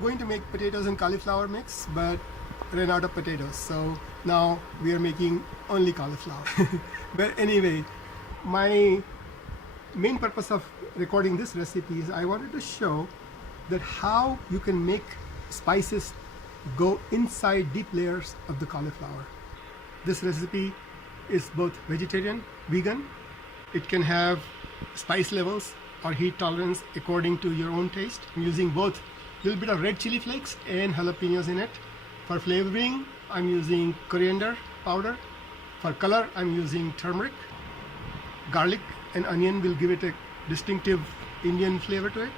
going to make potatoes and cauliflower mix, but ran out of potatoes, so now we are making only cauliflower. But anyway, my main purpose of recording this recipe is I wanted to show that how you can make spices go inside deep layers of the cauliflower. This recipe is both vegetarian, vegan. It can have spice levels or heat tolerance according to your own taste. I'm using both a little bit of red chili flakes and jalapenos in it. For flavoring, I'm using coriander powder. For color, I'm using turmeric. Garlic and onion will give it a distinctive Indian flavor to it.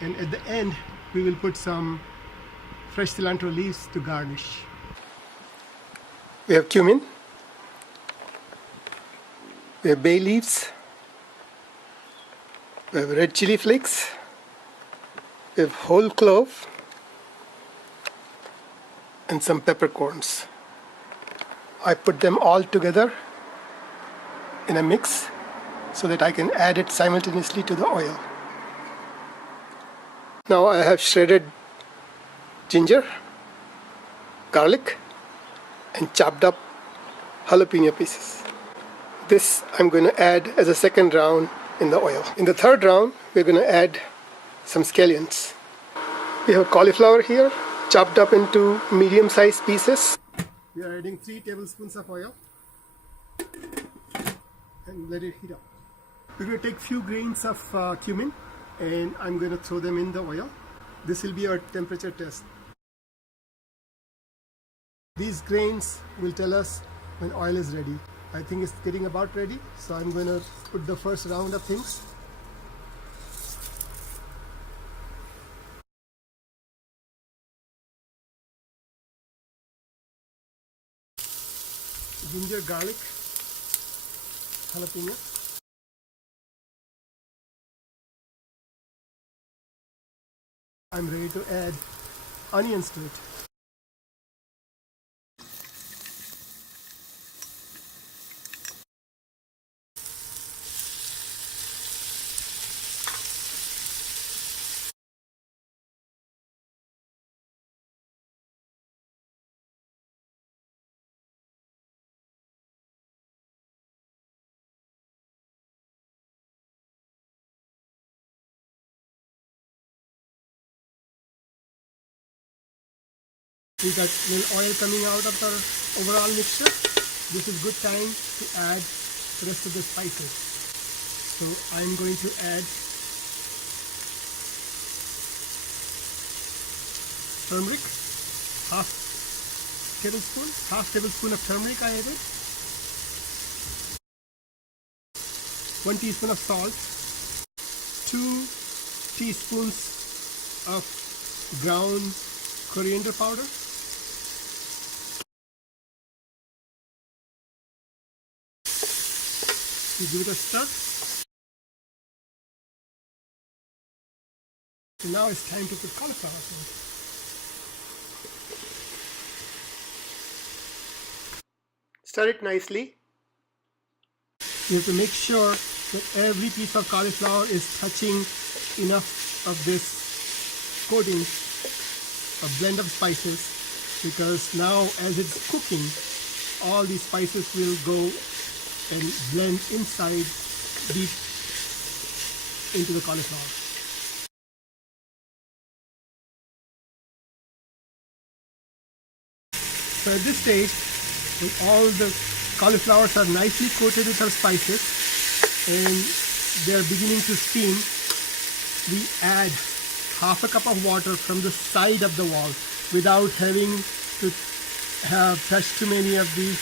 And at the end, we will put some fresh cilantro leaves to garnish. We have cumin. We have bay leaves. We have red chili flakes. We have whole clove and some peppercorns. I put them all together in a mix so that I can add it simultaneously to the oil. Now I have shredded ginger, garlic, and chopped up jalapeno pieces. This I'm going to add as a second round in the oil. In the third round, we're going to add some scallions. We have cauliflower here, chopped up into medium-sized pieces. We are adding 3 tablespoons of oil and let it heat up. We're going to take few grains of cumin and I'm going to throw them in the oil. This will be our temperature test. These grains will tell us when oil is ready. I think it's getting about ready, so I'm going to put the first round of things. Ginger, garlic, jalapeno. I'm ready to add onions to it. We got a little oil coming out of our overall mixture. This is good time to add the rest of the spices. So I'm going to add turmeric, half tablespoon of turmeric I added, 1 teaspoon of salt, 2 teaspoons of ground coriander powder, we give it a stir. So now it's time to put cauliflower in. Stir it nicely. You have to make sure that every piece of cauliflower is touching enough of this coating, a blend of spices, because now as it's cooking, all these spices will go and blend inside deep into the cauliflower. So at this stage, when all the cauliflowers are nicely coated with our spices and they are beginning to steam, we add half a cup of water from the side of the wall without having to have touched too many of these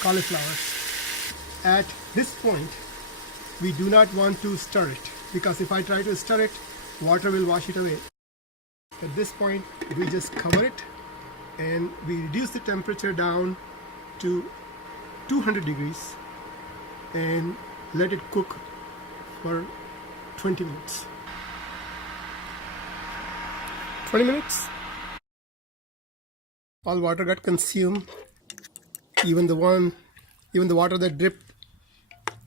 cauliflowers. At this point, we do not want to stir it, because if I try to stir it, water will wash it away. At this point, we just cover it and we reduce the temperature down to 200 degrees and let it cook for 20 minutes. 20 minutes. All water got consumed. Even the water that dripped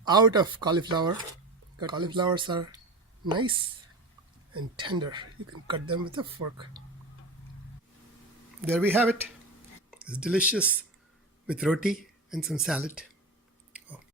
out of cauliflower. The cauliflowers are nice and tender. You can cut them with a fork. there we have it. It's delicious with roti and some salad.